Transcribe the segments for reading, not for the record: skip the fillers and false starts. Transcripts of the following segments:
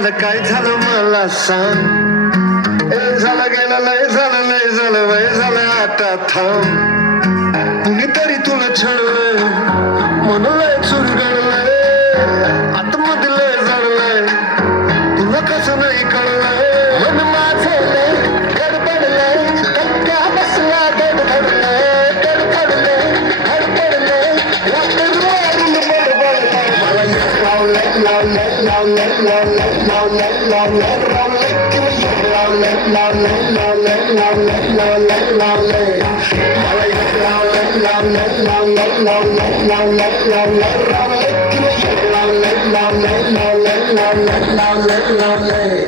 झालं काय झालं मला सांग. झालं गेलं लय झालं लय झालं वय झालं आता थांब. कुणीतरी तुला छळलंय म्हणून लय चुरगळलंय आतमध्ये लय जळलंय तुला कसं नाही कळलंय. मन माझं लय गडबडलंय धक्का बसला धडधडलंय धडधडलंय धडधडलंय वाटलं बडबडलंय. मला एक लावलंय लावलंय लावलंय लावलंय लावलंय लावलंय लावलंय लावलंय लावलंय लावलंय लावलंय लावलंय लावलंय. मला एक लावलंय लावलंय लावलंय लावलंय लावलंय लावलंय लावलंय लावलंय लावलंय लावलंय लावलंय लावलंय लावलंय.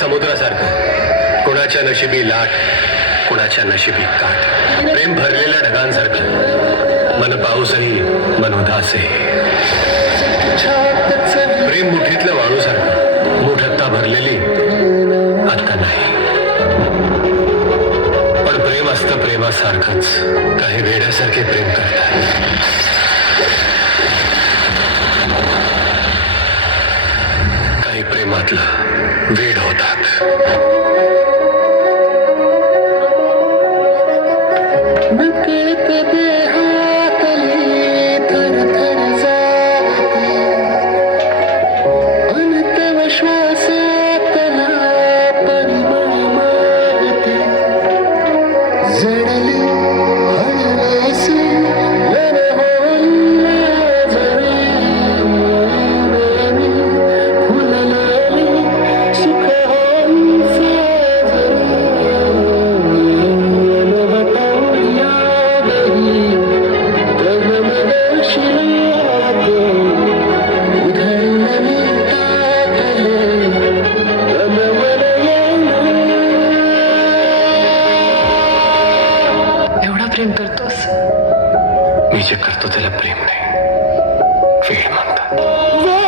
समुद्रासारखं कुणाच्या नशिबी लाट कुणाच्या नशिबी काठ. प्रेम भरलेल्या ढगांसारखं मन पाऊसही मन उदासही. प्रेम मुठीतल्या वाळूसारखं मुठत्ता भरलेली आता नाही. पण प्रेम असतं प्रेमासारखंच काही वेड्यासारखे प्रेम करतात. काही प्रेमातलं वेड होतात. प्रेम करतोस? मी जे करतो त्याला प्रेम नाही वेड म्हणतात.